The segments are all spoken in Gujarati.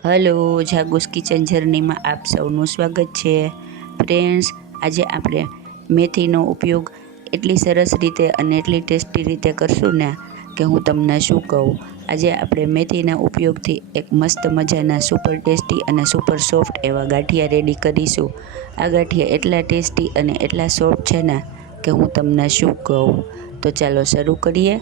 હલો જાગુસ કિચન જર્નીમાં આપ સૌનું સ્વાગત છે. ફ્રેન્ડ્સ, આજે આપણે મેથીનો ઉપયોગ એટલી સરસ રીતે અને એટલી ટેસ્ટી રીતે કરશું ને કે હું તમને શું કહું. આજે આપણે મેથીના ઉપયોગથી એક મસ્ત મજાના સુપર ટેસ્ટી અને સુપર સોફ્ટ એવા ગાંઠિયા રેડી કરીશું. આ ગાંઠિયા એટલા ટેસ્ટી અને એટલા સોફ્ટ છે ને કે હું તમને શું કહું. તો ચાલો શરૂ કરીએ.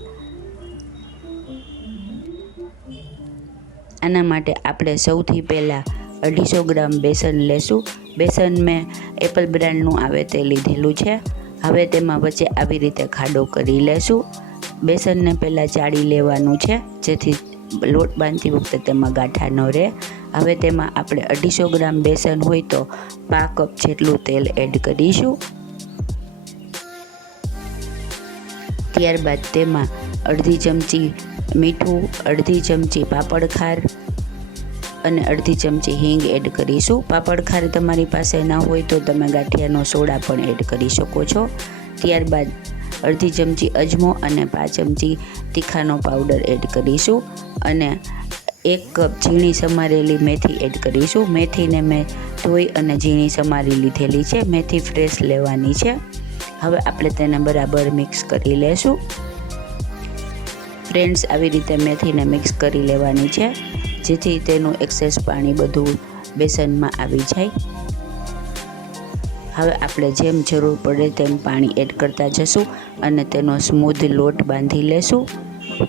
આના માટે આપણે સૌથી પહેલાં અઢીસો ગ્રામ બેસન લેશું. બેસન મેં એપલ બ્રાન્ડનું આવે તે લીધેલું છે. હવે તેમાં વચ્ચે આવી રીતે ખાડો કરી લેશું. બેસનને પહેલાં ચાળી લેવાનું છે, જેથી લોટ બાંધતી વખતે તેમાં ગાંઠા ન રહે. હવે તેમાં આપણે અઢીસો ગ્રામ બેસન હોય તો પા કપ જેટલું તેલ એડ કરીશું. ત્યારબાદ તેમાં અડધી ચમચી મીઠું, અડધી ચમચી પાપડ ખાર અને અડધી ચમચી હિંગ એડ કરીશું. પાપડ ખાર તમારી પાસે ના હોય તો તમે ગાંઠિયાનો સોડા પણ એડ કરી શકો છો. ત્યારબાદ અડધી ચમચી અજમો અને પાંચ ચમચી તીખાનો પાવડર એડ કરીશું અને એક કપ ઝીણી સમારેલી મેથી એડ કરીશું. મેથીને મેં ધોઈ અને ઝીણી સમારી લીધેલી છે. મેથી ફ્રેશ લેવાની છે. હવે આપણે તેને બરાબર મિક્સ કરી લેશું. ફ્રેન્ડ્સ આવી રીતે મેથીને મિક્સ કરી લેવાની છે, જેથી તેનું એક્સેસ પાણી બધું બેસનમાં આવી જાય. હવે આપણે જેમ જરૂર પડે તેમ પાણી એડ કરતા જશું અને તેનો સ્મૂધ લોટ બાંધી લેશું.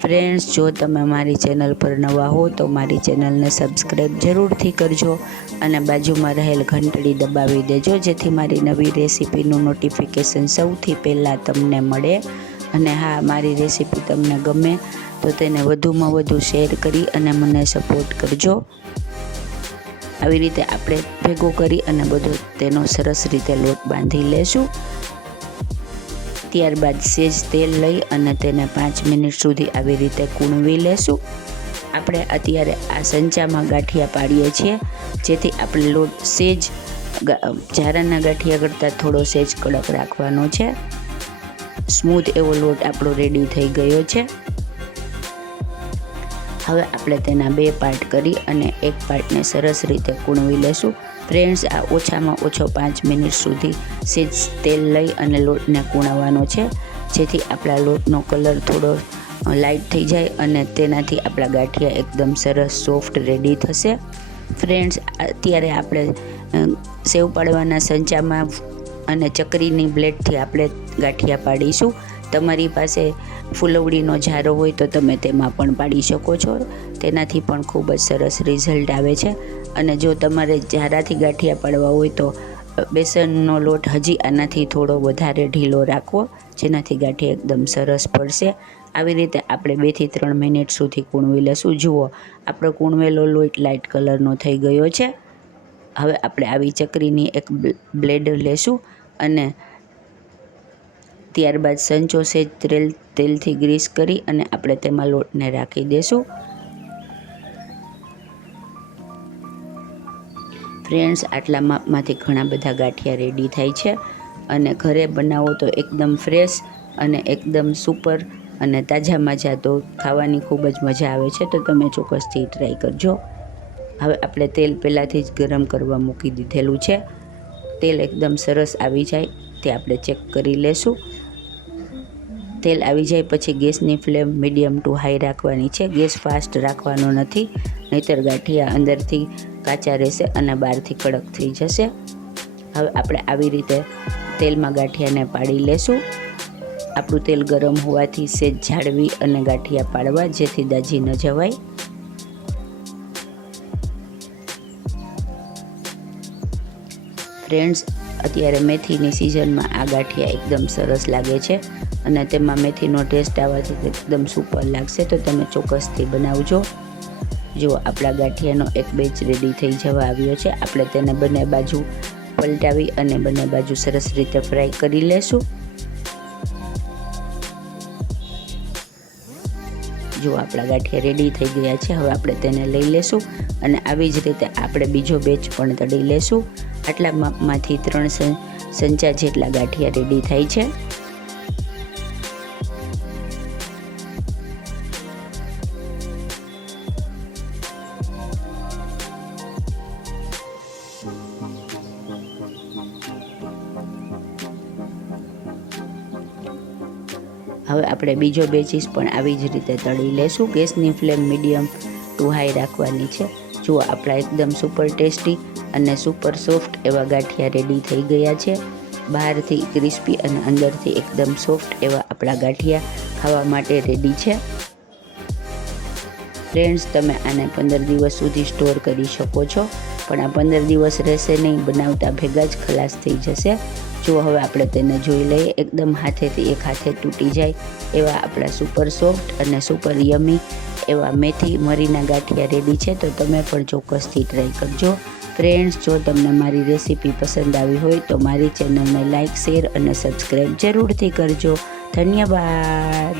ફ્રેન્ડ્સ, જો તમે મારી ચેનલ પર નવા હો, તો મારી ચેનલને સબસ્ક્રાઈબ જરૂરથી કરજો અને બાજુમાં રહેલ ઘંટડી દબાવી દેજો, જેથી મારી નવી રેસીપીનું નોટિફિકેશન સૌથી પહેલાં તમને મળે. અને હા, મારી રેસીપી તમને ગમે તો તેને વધુમાં વધુ શેર કરી અને મને સપોર્ટ કરજો. આવી રીતે આપણે ભેગો કરી અને બધો તેનો સરસ રીતે લોટ બાંધી લેશું. ત્યારબાદ સેજ તેલ લઈ અને તેને પાંચ મિનિટ સુધી આવી રીતે કૂણવી લેશું. આપણે અત્યારે આ સંચામાં ગાંઠિયા પાડીએ છીએ, જેથી આપણે લોટ સેજ જારાના ગાંઠિયા કરતાં થોડો સેજ કડક રાખવાનો છે. સ્મૂથ એવો લોટ આપણો રેડી થઈ ગયો છે. હવે આપણે તેના બે પાર્ટ કરી અને એક પાર્ટને સરસ રીતે કૂણવી લેશું. ફ્રેન્ડ્સ આ ઓછામાં ઓછો પાંચ મિનિટ સુધી સેજ તેલ લઈ અને લોટને કૂણવવાનો છે. જેથી આપણા લોટનો કલર થોડો લાઇટ થઈ જાય અને તેનાથી આપણા ગાંઠિયા એકદમ સરસ સોફ્ટ રેડી થશે. ફ્રેન્ડ્સ અત્યારે આપણે સેવ પાડવાના સંચામાં અને ચકરીની બ્લેડથી આપણે ગાંઠિયા પાડીશું. તમારી પાસે ફૂલવડીનો ઝારો હોય તો તમે તેમાં પણ પાડી શકો છો. તેનાથી પણ ખૂબ જ સરસ રિઝલ્ટ આવે છે. અને જો તમારે ઝારાથી ગાંઠિયા પાડવા હોય તો બેસનનો લોટ હજી આનાથી થોડો વધારે ઢીલો રાખવો, જેનાથી ગાંઠિયા એકદમ સરસ પડશે. આવી રીતે આપણે બેથી ત્રણ મિનિટ સુધી કૂણવી લઈશું. જુઓ, આપણો કૂણવેલો લોટ લાઇટ કલરનો થઈ ગયો છે. હવે આપણે આવી ચકરીની એક બ્લેડ લેશું અને ત્યારબાદ સંચોસે તેલ, તેલથી ગ્રીસ કરી અને આપણે તેમાં લોટને રાખી દઈશું ફ્રેન્ડ્સ, આટલા માપમાંથી ઘણા બધા ગાંઠિયા રેડી થાય છે અને ઘરે બનાવો તો એકદમ ફ્રેશ અને એકદમ સુપર અને તાજા માજા તો ખાવાની ખૂબ જ મજા આવે છે, તો તમે ચોક્કસથી ટ્રાય કરજો. હવે આપણે તેલ પહેલાંથી જ ગરમ કરવા મૂકી દીધેલું છે. તેલ એકદમ સરસ આવી જાય, તે આપણે ચેક કરી લેશું. તેલ આવી જાય પછી ગેસની ફ્લેમ મીડિયમ ટુ હાઈ રાખવાની છે. ગેસ ફાસ્ટ રાખવાનો નથી, નહીતર ગાંઠિયા અંદરથી કાચા રહેશે અને બહારથી કડક થઈ જશે. હવે આપણે આવી રીતે તેલમાં ગાંઠિયાને પાડી લેશું. આપણું તેલ ગરમ હોવાથી સેજ જાળવી અને ગાંઠિયા પાડવા જેથી દાજી ન જવાય. ફ્રેન્ડ્સ અત્યારે મેથીની સિઝનમાં આ ગાંઠિયા એકદમ સરસ લાગે છે અને તેમાં મેથીનો ટેસ્ટ આવવાથી એકદમ સુપર લાગશે. તો તમે ચોક્કસથી બનાવજો. જો આપણા ગાંઠિયાનો એક બેચ રેડી થઈ જવા આવ્યો છે, આપણે તેને બંને બાજુ પલટાવી અને બંને બાજુ સરસ રીતે ફ્રાય કરી લેશું. જો આપણા ગાંઠિયા રેડી થઈ ગયા છે, હવે આપણે તેને લઈ લેશું અને આવી જ રીતે આપણે બીજો બેચ પણ તળી લેશું. આટલા માપમાંથી ત્રણ સંચા જેટલા ગાંઠિયા રેડી થાય છે. હવે આપણે બીજો બેચીસ પણ આવી જ રીતે તળી લેશું. ગેસની ફ્લેમ મીડિયમ ટુ હાઈ રાખવાની છે. જુઓ, આપણા એકદમ સુપર ટેસ્ટી અને સુપર સોફ્ટ એવા ગાંઠિયા રેડી થઈ ગયા છે. બહારથી ક્રિસ્પી અને અંદરથી એકદમ સોફ્ટ એવા આપણા ગાંઠિયા ખાવા માટે રેડી છે. ફ્રેન્ડ્સ, તમે આને પંદર દિવસ સુધી સ્ટોર કરી શકો છો. પણ આ પંદર દિવસ રહેશે નહીં, બનાવતા ભેગા જ ખલાસ થઈ જશે. જો હવે આપણે તેને જોઈ લઈએ, એકદમ હાથેથી એક હાથે તૂટી જાય એવા આપણા સુપર સોફ્ટ અને સુપર યમી એવા મેથી મરીના ગાંઠિયા રેડી છે. તો તમે પણ ચોક્કસથી ટ્રાય કરજો. ફ્રેન્ડ્સ જો તમને મારી રેસીપી પસંદ આવી હોય તો મારી ચેનલને લાઇક શેર અને સબસ્ક્રાઈબ જરૂરથી કરજો. ધન્યવાદ.